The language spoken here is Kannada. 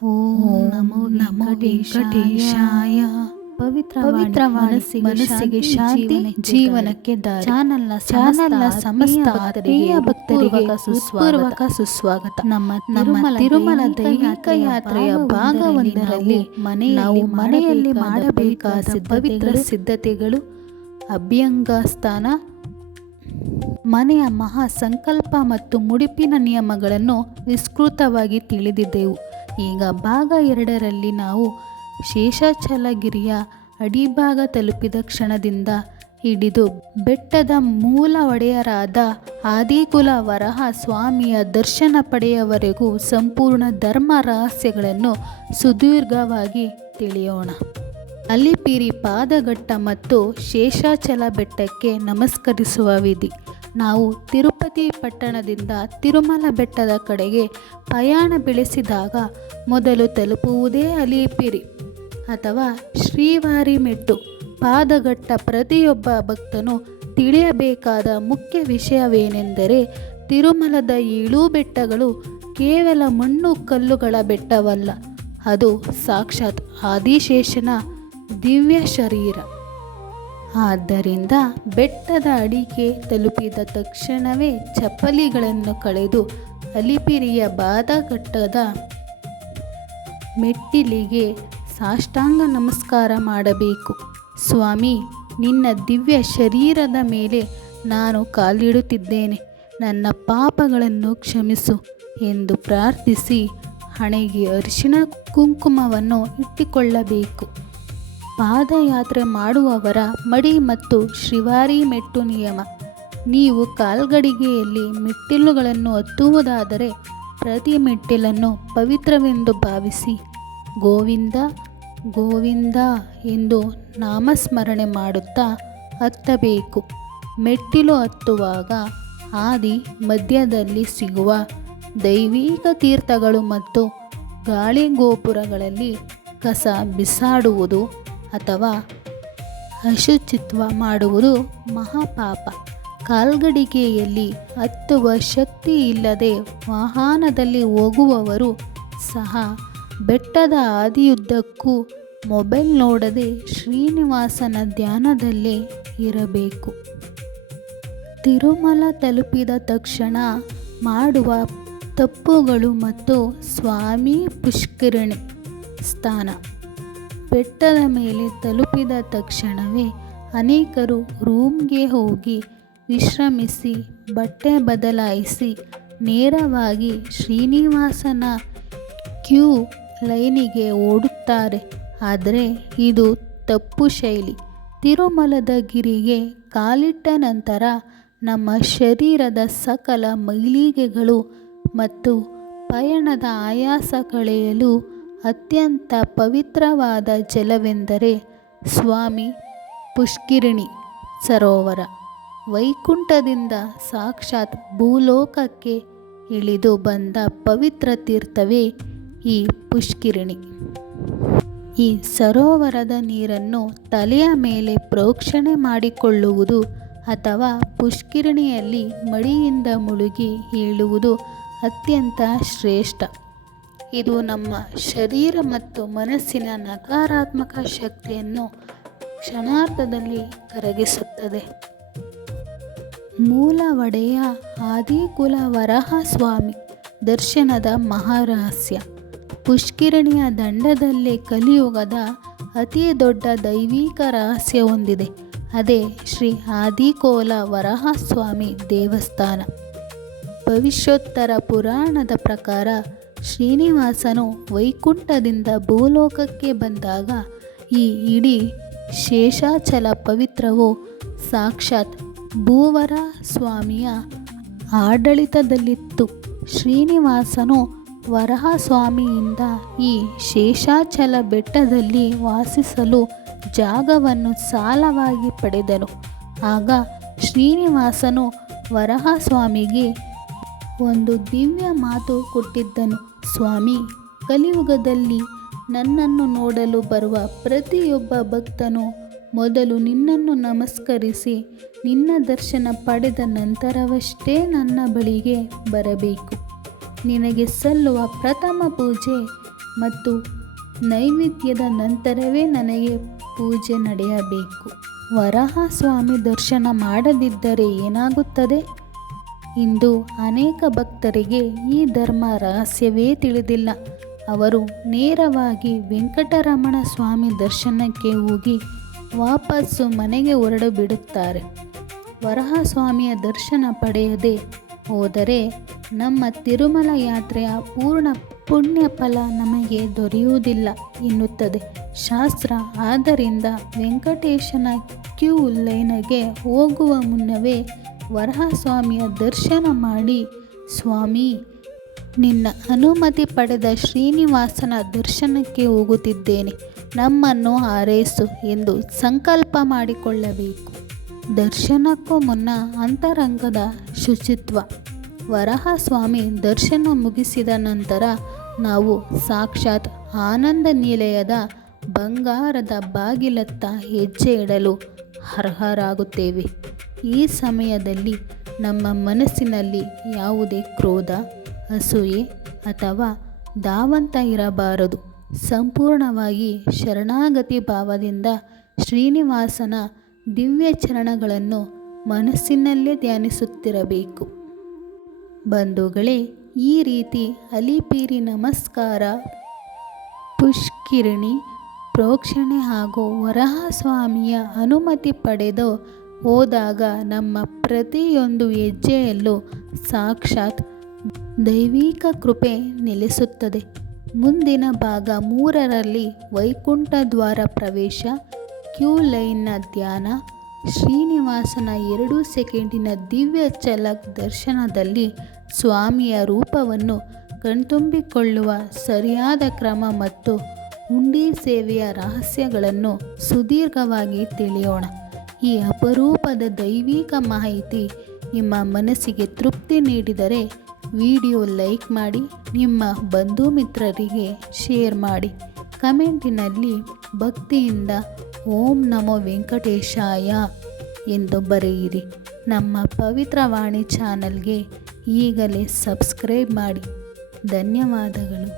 ಓಂ ನಮೋ ವೆಂಕಟೇಶಾಯ. ಪವಿತ್ರವಾಣಿ ಮನಸ್ಸಿಗೆ ಶಾಂತಿ, ಜೀವನಕ್ಕೆ ದಾರಿ. ಚಾನಲ್ನ ಸಮಸ್ತ ಆತ್ಮೀಯ ಭಕ್ತರಿಗೆ ಸುಸ್ವಾಗತ. ನಮ್ಮ ತಿರುಮಲ ದೈವಿಕ ಯಾತ್ರೆಯ ಭಾಗವೊಂದರಲ್ಲಿ ನಾವು ಮನೆಯಲ್ಲಿ ಮಾಡಬೇಕಾದ ಪವಿತ್ರ ಸಿದ್ಧತೆಗಳು, ಅಭ್ಯಂಗ ಸ್ಥಾನ, ಮನೆಯ ಮಹಾ ಸಂಕಲ್ಪ ಮತ್ತು ಮುಡಿಪಿನ ನಿಯಮಗಳನ್ನು ವಿಸ್ತೃತವಾಗಿ ತಿಳಿದಿದ್ದೆವು. ಈಗ ಭಾಗ 2ರಲ್ಲಿ ನಾವು ಶೇಷಾಚಲಗಿರಿಯ ಅಡಿಭಾಗ ತಲುಪಿದ ಕ್ಷಣದಿಂದ ಹಿಡಿದು ಬೆಟ್ಟದ ಮೂಲ ಒಡೆಯರಾದ ಆದಿಕುಲ ವರಹ ಸ್ವಾಮಿಯ ದರ್ಶನ ಪಡೆಯುವವರೆಗೂ ಸಂಪೂರ್ಣ ಧರ್ಮ ರಹಸ್ಯಗಳನ್ನು ಸುದೀರ್ಘವಾಗಿ ತಿಳಿಯೋಣ. ಅಲಿಪಿರಿ ಪಾದಘಟ್ಟ ಮತ್ತು ಶೇಷಾಚಲ ಬೆಟ್ಟಕ್ಕೆ ನಮಸ್ಕರಿಸುವ ವಿಧಿ. ನಾವು ತಿರುಪತಿ ಪಟ್ಟಣದಿಂದ ತಿರುಮಲ ಬೆಟ್ಟದ ಕಡೆಗೆ ಪಯಣ ಬೆಳೆಸಿದಾಗ ಮೊದಲು ತಲುಪುವುದೇ ಅಲಿಪಿರಿ ಅಥವಾ ಶ್ರೀವಾರಿ ಮೆಟ್ಟು. ಪಾದಘಟ್ಟ ಪ್ರತಿಯೊಬ್ಬ ಭಕ್ತನು ತಿಳಿಯಬೇಕಾದ ಮುಖ್ಯ ವಿಷಯವೇನೆಂದರೆ, ತಿರುಮಲದ 7 ಬೆಟ್ಟಗಳು ಕೇವಲ ಮಣ್ಣು ಕಲ್ಲುಗಳ ಬೆಟ್ಟವಲ್ಲ, ಅದು ಸಾಕ್ಷಾತ್ ಆದಿಶೇಷನ ದಿವ್ಯ ಶರೀರ. ಆದ್ದರಿಂದ ಬೆಟ್ಟದ ಅಡಿಗೆ ತಲುಪಿದ ತಕ್ಷಣವೇ ಚಪ್ಪಲಿಗಳನ್ನು ಕಳೆದು ಅಲಿಪಿರಿಯ ಪಾದಘಟ್ಟದ ಮೆಟ್ಟಿಲಿಗೆ ಸಾಷ್ಟಾಂಗ ನಮಸ್ಕಾರ ಮಾಡಬೇಕು. ಸ್ವಾಮಿ, ನಿನ್ನ ದಿವ್ಯ ಶರೀರದ ಮೇಲೆ ನಾನು ಕಾಲಿಡುತ್ತಿದ್ದೇನೆ, ನನ್ನ ಪಾಪಗಳನ್ನು ಕ್ಷಮಿಸು ಎಂದು ಪ್ರಾರ್ಥಿಸಿ ಹಣೆಗೆ ಅರಿಶಿಣ ಕುಂಕುಮವನ್ನು ಇಟ್ಟುಕೊಳ್ಳಬೇಕು. ಪಾದಯಾತ್ರೆ ಮಾಡುವವರ ಮಡಿ ಮತ್ತು ಶ್ರೀವಾರಿ ಮೆಟ್ಟು ನಿಯಮ. ನೀವು ಕಾಲ್ಗಡಿಗೆಯಲ್ಲಿ ಮೆಟ್ಟಿಲುಗಳನ್ನು ಹತ್ತುವುದಾದರೆ ಪ್ರತಿ ಮೆಟ್ಟಿಲನ್ನು ಪವಿತ್ರವೆಂದು ಭಾವಿಸಿ ಗೋವಿಂದ ಗೋವಿಂದ ಎಂದು ನಾಮಸ್ಮರಣೆ ಮಾಡುತ್ತಾ ಹತ್ತಬೇಕು. ಮೆಟ್ಟಿಲು ಹತ್ತುವಾಗ ಹಾದಿ ಮಧ್ಯದಲ್ಲಿ ಸಿಗುವ ದೈವಿಕ ತೀರ್ಥಗಳು ಮತ್ತು ಗಾಳಿಗೋಪುರಗಳಲ್ಲಿ ಕಸ ಬಿಸಾಡುವುದು ಅಥವಾ ಅಶುಚಿತ್ವ ಮಾಡುವುದು ಮಹಾಪಾಪ. ಕಾಲ್ಗಡಿಗೆಯಲ್ಲಿ ಹತ್ತುವ ಶಕ್ತಿ ಇಲ್ಲದೆ ವಾಹನದಲ್ಲಿ ಹೋಗುವವರು ಸಹ ಬೆಟ್ಟದ ಹಾದಿಯುದ್ದಕ್ಕೂ ಮೊಬೈಲ್ ನೋಡದೆ ಶ್ರೀನಿವಾಸನ ಧ್ಯಾನದಲ್ಲೇ ಇರಬೇಕು. ತಿರುಮಲ ತಲುಪಿದ ತಕ್ಷಣ ಮಾಡುವ ತಪ್ಪುಗಳು ಮತ್ತು ಸ್ವಾಮಿ ಪುಷ್ಕರಣಿ ಸ್ಥಾನ. ಬೆಟ್ಟದ ಮೇಲೆ ತಲುಪಿದ ತಕ್ಷಣವೇ ಅನೇಕರು ರೂಮ್ಗೆ ಹೋಗಿ ವಿಶ್ರಮಿಸಿ ಬಟ್ಟೆ ಬದಲಾಯಿಸಿ ನೇರವಾಗಿ ಶ್ರೀನಿವಾಸನ ಕ್ಯೂ ಲೈನಿಗೆ ಓಡುತ್ತಾರೆ. ಆದರೆ ಇದು ತಪ್ಪು ಶೈಲಿ. ತಿರುಮಲದ ಗಿರಿಗೆ ಕಾಲಿಟ್ಟ ನಂತರ ನಮ್ಮ ಶರೀರದ ಸಕಲ ಮೈಲಿಗೆಗಳು ಮತ್ತು ಪಯಣದ ಆಯಾಸ ಕಳೆಯಲು ಅತ್ಯಂತ ಪವಿತ್ರವಾದ ಜಲವೆಂದರೆ ಸ್ವಾಮಿ ಪುಷ್ಕರಣಿ ಸರೋವರ. ವೈಕುಂಠದಿಂದ ಸಾಕ್ಷಾತ್ ಭೂಲೋಕಕ್ಕೆ ಇಳಿದು ಬಂದ ಪವಿತ್ರ ತೀರ್ಥವೇ ಈ ಪುಷ್ಕರಣಿ. ಈ ಸರೋವರದ ನೀರನ್ನು ತಲೆಯ ಮೇಲೆ ಪ್ರೋಕ್ಷಣೆ ಮಾಡಿಕೊಳ್ಳುವುದು ಅಥವಾ ಪುಷ್ಕರಣಿಯಲ್ಲಿ ಮಡಿಯಿಂದ ಮುಳುಗಿ ಏಳುವುದು ಅತ್ಯಂತ ಶ್ರೇಷ್ಠ. ಇದು ನಮ್ಮ ಶರೀರ ಮತ್ತು ಮನಸ್ಸಿನ ನಕಾರಾತ್ಮಕ ಶಕ್ತಿಯನ್ನು ಕ್ಷಣಾರ್ಧದಲ್ಲಿ ಕರಗಿಸುತ್ತದೆ. ಮೂಲ ಒಡೆಯ ಆದಿಕುಲ ವರಹ ಸ್ವಾಮಿ ದರ್ಶನದ ಮಹಾರಹಸ್ಯ. ಪುಷ್ಕರಣಿಯ ದಂಡದಲ್ಲೇ ಕಲಿಯುಗದ ಅತಿ ದೊಡ್ಡ ದೈವಿಕ ರಹಸ್ಯ ಹೊಂದಿದೆ. ಅದೇ ಶ್ರೀ ಆದಿಕೋಲ ವರಹ ಸ್ವಾಮಿ ದೇವಸ್ಥಾನ. ಭವಿಷ್ಯೋತ್ತರ ಪುರಾಣದ ಪ್ರಕಾರ ಶ್ರೀನಿವಾಸನು ವೈಕುಂಠದಿಂದ ಭೂಲೋಕಕ್ಕೆ ಬಂದಾಗ ಈ ಇಡೀ ಶೇಷಾಚಲ ಪವಿತ್ರವು ಸಾಕ್ಷಾತ್ ಭೂವರ ಸ್ವಾಮಿಯ ಆಡಳಿತದಲ್ಲಿತ್ತು. ಶ್ರೀನಿವಾಸನು ವರಹ ಸ್ವಾಮಿಯಿಂದ ಈ ಶೇಷಾಚಲ ಬೆಟ್ಟದಲ್ಲಿ ವಾಸಿಸಲು ಜಾಗವನ್ನು ಸಾಲವಾಗಿ ಪಡೆದನು. ಆಗ ಶ್ರೀನಿವಾಸನು ವರಹ ಸ್ವಾಮಿಗೆ ಒಂದು ದಿವ್ಯ ಮಾತು ಕೊಟ್ಟಿದ್ದನು. ಸ್ವಾಮಿ, ಕಲಿಯುಗದಲ್ಲಿ ನನ್ನನ್ನು ನೋಡಲು ಬರುವ ಪ್ರತಿಯೊಬ್ಬ ಭಕ್ತನು ಮೊದಲು ನಿನ್ನನ್ನು ನಮಸ್ಕರಿಸಿ ನಿನ್ನ ದರ್ಶನ ಪಡೆದ ನಂತರವಷ್ಟೇ ನನ್ನ ಬಳಿಗೆ ಬರಬೇಕು. ನಿನಗೆ ಸಲ್ಲುವ ಪ್ರಥಮ ಪೂಜೆ ಮತ್ತು ನೈವೇದ್ಯದ ನಂತರವೇ ನನಗೆ ಪೂಜೆ ನಡೆಯಬೇಕು. ವರಾಹಸ್ವಾಮಿ ದರ್ಶನ ಮಾಡದಿದ್ದರೆ ಏನಾಗುತ್ತದೆ? ಇಂದು ಅನೇಕ ಭಕ್ತರಿಗೆ ಈ ಧರ್ಮ ರಹಸ್ಯವೇ ತಿಳಿದಿಲ್ಲ. ಅವರು ನೇರವಾಗಿ ವೆಂಕಟರಮಣ ಸ್ವಾಮಿ ದರ್ಶನಕ್ಕೆ ಹೋಗಿ ವಾಪಸ್ಸು ಮನೆಗೆ ಹೊರಡು ಬಿಡುತ್ತಾರೆ. ವರಾಹಸ್ವಾಮಿಯ ದರ್ಶನ ಪಡೆಯದೆ ಹೋದರೆ ನಮ್ಮ ತಿರುಮಲ ಯಾತ್ರೆಯ ಪೂರ್ಣ ಪುಣ್ಯ ಫಲ ನಮಗೆ ದೊರೆಯುವುದಿಲ್ಲ ಎನ್ನುತ್ತದೆ ಶಾಸ್ತ್ರ. ಆದ್ದರಿಂದ ವೆಂಕಟೇಶನ ಕ್ಯೂ ಲೈನ್ಗೆ ಹೋಗುವ ಮುನ್ನವೇ ವರಾಹಸ್ವಾಮಿಯ ದರ್ಶನ ಮಾಡಿ, ಸ್ವಾಮಿ ನಿನ್ನ ಅನುಮತಿ ಪಡೆದ ಶ್ರೀನಿವಾಸನ ದರ್ಶನಕ್ಕೆ ಹೋಗುತ್ತಿದ್ದೇನೆ, ನಮ್ಮನ್ನು ಹಾರೈಸು ಎಂದು ಸಂಕಲ್ಪ ಮಾಡಿಕೊಳ್ಳಬೇಕು. ದರ್ಶನಕ್ಕೂ ಮುನ್ನ ಅಂತರಂಗದ ಶುಚಿತ್ವ. ವರಾಹಸ್ವಾಮಿ ದರ್ಶನ ಮುಗಿಸಿದ ನಂತರ ನಾವು ಸಾಕ್ಷಾತ್ ಆನಂದ ನಿಲಯದ ಬಂಗಾರದ ಬಾಗಿಲತ್ತ ಹೆಜ್ಜೆ ಇಡಲು ಅರ್ಹರಾಗುತ್ತೇವೆ. ಈ ಸಮಯದಲ್ಲಿ ನಮ್ಮ ಮನಸ್ಸಿನಲ್ಲಿ ಯಾವುದೇ ಕ್ರೋಧ, ಅಸೂಯೆ ಅಥವಾ ಧಾವಂತ ಇರಬಾರದು. ಸಂಪೂರ್ಣವಾಗಿ ಶರಣಾಗತಿ ಭಾವದಿಂದ ಶ್ರೀನಿವಾಸನ ದಿವ್ಯ ಚರಣಗಳನ್ನು ಮನಸ್ಸಿನಲ್ಲೇ ಧ್ಯಾನಿಸುತ್ತಿರಬೇಕು. ಬಂಧುಗಳೇ, ಈ ರೀತಿ ಅಲಿಪಿರಿ ನಮಸ್ಕಾರ, ಪುಷ್ಕರಣಿ, ಪ್ರೋಕ್ಷಣೆ ಹಾಗೂ ವರಾಹಸ್ವಾಮಿಯ ಅನುಮತಿ ಪಡೆದು ಹೋದಾಗ ನಮ್ಮ ಪ್ರತಿಯೊಂದು ಹೆಜ್ಜೆಯಲ್ಲೂ ಸಾಕ್ಷಾತ್ ದೈವಿಕ ಕೃಪೆ ನೆಲೆಸುತ್ತದೆ. ಮುಂದಿನ ಭಾಗ 3ರಲ್ಲಿ ವೈಕುಂಠ ದ್ವಾರ ಪ್ರವೇಶ, ಕ್ಯೂ ಲೈನ್ನ ಧ್ಯಾನ, ಶ್ರೀನಿವಾಸನ 2 ಸೆಕೆಂಡಿನ ದಿವ್ಯ ಝಲಕ್ ದರ್ಶನದಲ್ಲಿ ಸ್ವಾಮಿಯ ರೂಪವನ್ನು ಕಣ್ತುಂಬಿಕೊಳ್ಳುವ ಸರಿಯಾದ ಕ್ರಮ ಮತ್ತು ಹುಂಡಿ ಸೇವೆಯ ರಹಸ್ಯಗಳನ್ನು ಸುದೀರ್ಘವಾಗಿ ತಿಳಿಯೋಣ. ಈ ಅಪರೂಪದ ದೈವಿಕ ಮಾಹಿತಿ ನಿಮ್ಮ ಮನಸ್ಸಿಗೆ ತೃಪ್ತಿ ನೀಡಿದರೆ ವಿಡಿಯೋ ಲೈಕ್ ಮಾಡಿ, ನಿಮ್ಮ ಬಂಧು ಮಿತ್ರರಿಗೆ ಶೇರ್ ಮಾಡಿ. ಕಮೆಂಟಿನಲ್ಲಿ ಭಕ್ತಿಯಿಂದ ಓಂ ನಮೋ ವೆಂಕಟೇಶಾಯ ಎಂದು ಬರೆಯಿರಿ. ನಮ್ಮ ಪವಿತ್ರವಾಣಿ ಚಾನಲ್ಗೆ ಈಗಲೇ ಸಬ್ಸ್ಕ್ರೈಬ್ ಮಾಡಿ. ಧನ್ಯವಾದಗಳು.